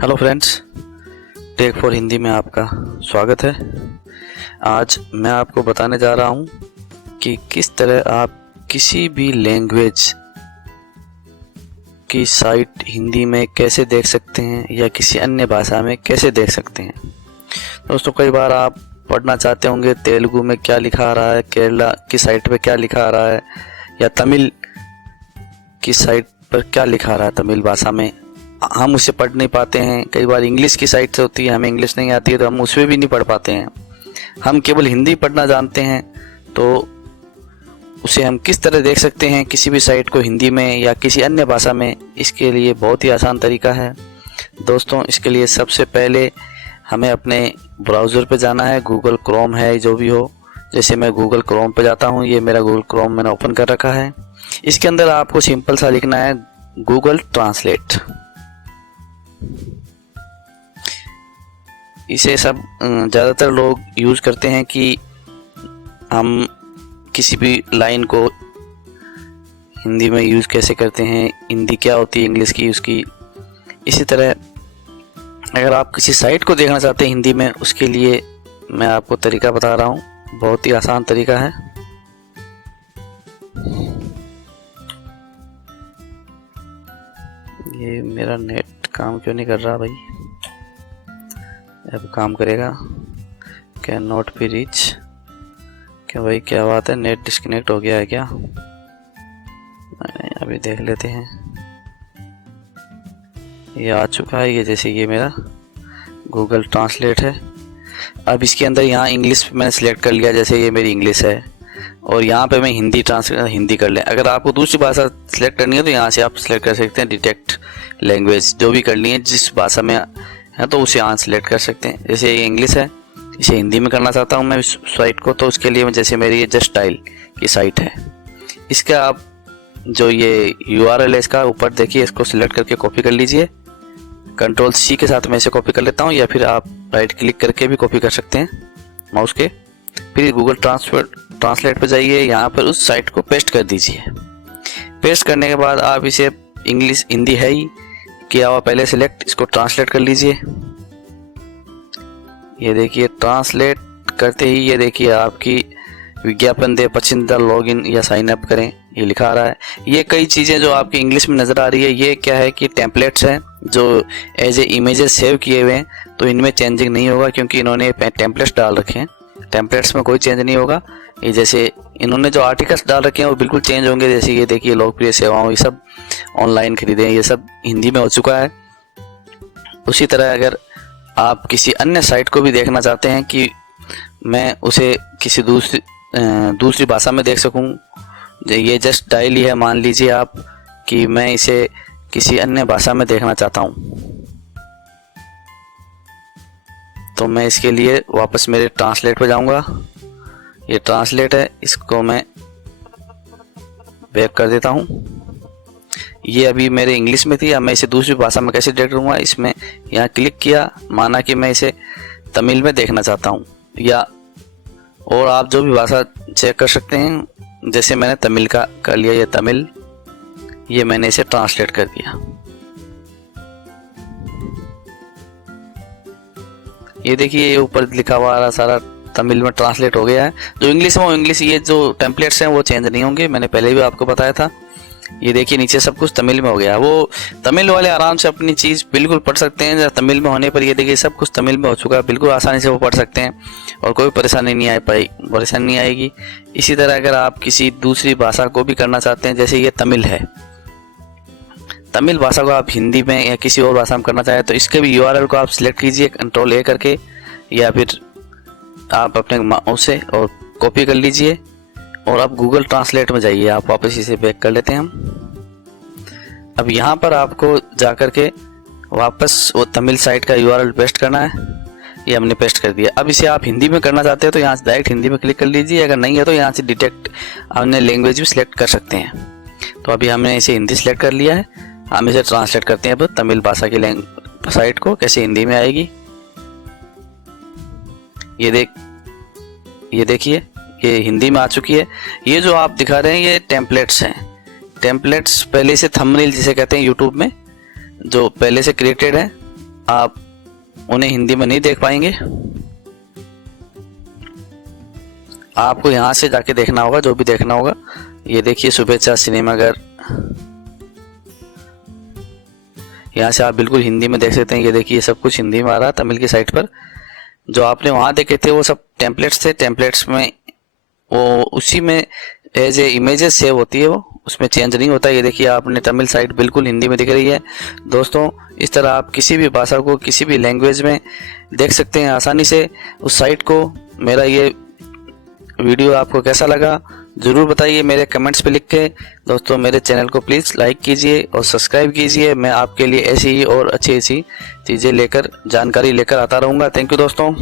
Hello friends, tech for Hindi में आपका स्वागत है। आज मैं आपको बताने जा रहा हूँ कि किस तरह आप किसी भी लैंग्वेज की साइट हिंदी में कैसे देख सकते हैं या किसी अन्य भाषा में कैसे देख सकते हैं। दोस्तों, कई बार आप पढ़ना चाहते होंगे तेलुगु में क्या लिखा आ रहा है, केरला की साइट पे क्या लिखा आ रहा है, या तमिल की साइट पर क्या लिखा आ रहा है तमिल भाषा में। हम उसे पढ़ नहीं पाते हैं। कई बार इंग्लिश की साइट से होती है, हमें इंग्लिश नहीं आती है तो हम उसमें भी नहीं पढ़ पाते हैं। हम केवल हिंदी पढ़ना जानते हैं, तो उसे हम किस तरह देख सकते हैं किसी भी साइट को हिंदी में या किसी अन्य भाषा में। इसके लिए बहुत ही आसान तरीका है दोस्तों। इसके लिए सबसे पहले हमें अपने ब्राउज़र पे जाना है। गूगल क्रोम है, जो भी हो। जैसे मैं गूगल क्रोम पे जाता हूँ, ये मेरा गूगल क्रोम मैंने ओपन कर रखा है। इसके अंदर आपको सिंपल सा लिखना है गूगल ट्रांसलेट। इसे सब ज़्यादातर लोग यूज़ करते हैं कि हम किसी भी लाइन को हिंदी में यूज़ कैसे करते हैं, हिंदी क्या होती है इंग्लिश की उसकी। इसी तरह अगर आप किसी साइट को देखना चाहते हैं हिंदी में, उसके लिए मैं आपको तरीका बता रहा हूँ। बहुत ही आसान तरीका है। ये मेरा नेट काम क्यों नहीं कर रहा भाई? अब काम करेगा। Can not be reach. क्या भाई, क्या बात है? नेट डिस्कनेक्ट हो गया है क्या? अभी देख लेते हैं। ये आ चुका है। ये जैसे ये मेरा गूगल ट्रांसलेट है। अब इसके अंदर यहाँ इंग्लिश मैंने सिलेक्ट कर लिया। जैसे ये मेरी इंग्लिश है और यहाँ पे मैं हिंदी कर लें। अगर आपको दूसरी भाषा सिलेक्ट करनी है तो यहाँ से आप सिलेक्ट कर सकते हैं डिटेक्ट लैंग्वेज, जो भी करनी है जिस भाषा में है तो उसे यहाँ सिलेक्ट कर सकते हैं। जैसे ये इंग्लिश है, इसे हिंदी में करना चाहता हूँ मैं इस साइट को, तो उसके लिए जैसे मेरी ये जस्ट डायल की साइट है, इसका आप जो ये URL है इसका ऊपर देखिए, इसको सिलेक्ट करके कॉपी कर लीजिए। कंट्रोल C के साथ मैं इसे कॉपी कर लेता हूँ, या फिर आप राइट क्लिक करके भी कॉपी कर सकते हैं माउस के। फिर गूगल ट्रांसलेट पर जाइए, यहाँ पर उस साइट को पेस्ट कर दीजिए। पेस्ट करने के बाद आप इसे इंग्लिश हिंदी है ही किया हुआ पहले सिलेक्ट, इसको ट्रांसलेट कर लीजिए। ये देखिए ट्रांसलेट करते ही ये देखिए आपकी विज्ञापन दे पसंदीदा लॉगिन या साइन अप करें, ये लिखा आ रहा है। ये कई चीज़ें जो आपकी इंग्लिश में नज़र आ रही है, ये क्या है कि टेम्पलेट्स हैं जो एज ए इमेजेस सेव किए हुए हैं, तो इनमें चेंजिंग नहीं होगा क्योंकि इन्होंने टेम्पलेट्स डाल रखे हैं। टेम्पलेट्स में कोई चेंज नहीं होगा। ये जैसे इन्होंने जो आर्टिकल्स डाल रखे हैं वो बिल्कुल चेंज होंगे। जैसे ये देखिए लोकप्रिय सेवाओं, ये सब ऑनलाइन खरीदें, ये सब हिंदी में हो चुका है। उसी तरह अगर आप किसी अन्य साइट को भी देखना चाहते हैं कि मैं उसे किसी दूसरी भाषा में देख सकूं, ये जस्ट डायल ही है, मान लीजिए आप कि मैं इसे किसी अन्य भाषा में देखना चाहता हूं, तो मैं इसके लिए वापस मेरे ट्रांसलेट पे जाऊंगा। ये ट्रांसलेट है, इसको मैं बैक कर देता हूं। ये अभी मेरे इंग्लिश में थी, अब मैं इसे दूसरी भाषा में कैसे देख लूँगा। इसमें यहाँ क्लिक किया, माना कि मैं इसे तमिल में देखना चाहता हूँ, या और आप जो भी भाषा चेक कर सकते हैं। जैसे मैंने तमिल का कर लिया, ये तमिल, ये मैंने इसे ट्रांसलेट कर दिया। ये देखिए ये ऊपर लिखा हुआ आ रहा सारा तमिल में ट्रांसलेट हो गया है। जो इंग्लिश में वो इंग्लिश, ये जो टेम्पलेट्स हैं वो चेंज नहीं होंगे, मैंने पहले भी आपको बताया था। ये देखिए नीचे सब कुछ तमिल में हो गया। वो तमिल वाले आराम से अपनी चीज़ बिल्कुल पढ़ सकते हैं तमिल में होने पर। ये देखिए सब कुछ तमिल में हो चुका है, बिल्कुल आसानी से वो पढ़ सकते हैं और कोई परेशानी नहीं आएगी। इसी तरह अगर आप किसी दूसरी भाषा को भी करना चाहते हैं, जैसे ये तमिल है, तमिल भाषा को आप हिंदी में या किसी और भाषा में करना चाहें तो इसके भी URL को आप सिलेक्ट कीजिए कंट्रोल A करके, या फिर आप अपने माउस से और कॉपी कर लीजिए और आप गूगल ट्रांसलेट में जाइए। आप वापस इसे बैक कर लेते हैं हम। अब यहाँ पर आपको जा कर के वापस वो तमिल साइट का URL पेस्ट करना है। ये हमने पेस्ट कर दिया। अब इसे आप हिंदी में करना चाहते हैं तो यहाँ से डायरेक्ट हिंदी में क्लिक कर लीजिए। अगर नहीं है तो यहाँ से डिटेक्ट अपने लैंग्वेज भी सिलेक्ट कर सकते हैं। तो अभी हमने इसे हिंदी सिलेक्ट कर लिया है। हम इसे ट्रांसलेट करते हैं अब तमिल भाषा की साइट को कैसे हिंदी में आएगी। ये देखिए ये हिंदी में आ चुकी है। ये जो आप दिखा रहे हैं ये टेम्पलेट्स हैं। टेम्पलेट्स पहले से थंबनेल जिसे कहते हैं यूट्यूब में, जो पहले से क्रिएटेड है, आप उन्हें हिंदी में नहीं देख पाएंगे। आपको यहाँ से जाके देखना होगा, जो भी देखना होगा। ये देखिए शुभेच्छा सिनेमाघर, यहाँ से आप बिल्कुल हिंदी में देख सकते हैं। ये देखिए सब कुछ हिंदी में आ रहा है तमिल की साइट पर। जो आपने वहाँ देखे थे वो सब टेम्पलेट्स थे। टेम्पलेट्स में वो उसी में एज ए इमेजेस सेव होती है, वो उसमें चेंज नहीं होता। ये देखिए आपने तमिल साइट बिल्कुल हिंदी में दिख रही है। दोस्तों इस तरह आप किसी भी भाषा को किसी भी लैंग्वेज में देख सकते हैं आसानी से उस साइट को। मेरा ये वीडियो आपको कैसा लगा ज़रूर बताइए मेरे कमेंट्स पे लिख के। दोस्तों मेरे चैनल को प्लीज़ लाइक कीजिए और सब्सक्राइब कीजिए। मैं आपके लिए ऐसी ही और अच्छी अच्छी चीज़ें लेकर जानकारी लेकर आता रहूँगा। थैंक यू दोस्तों।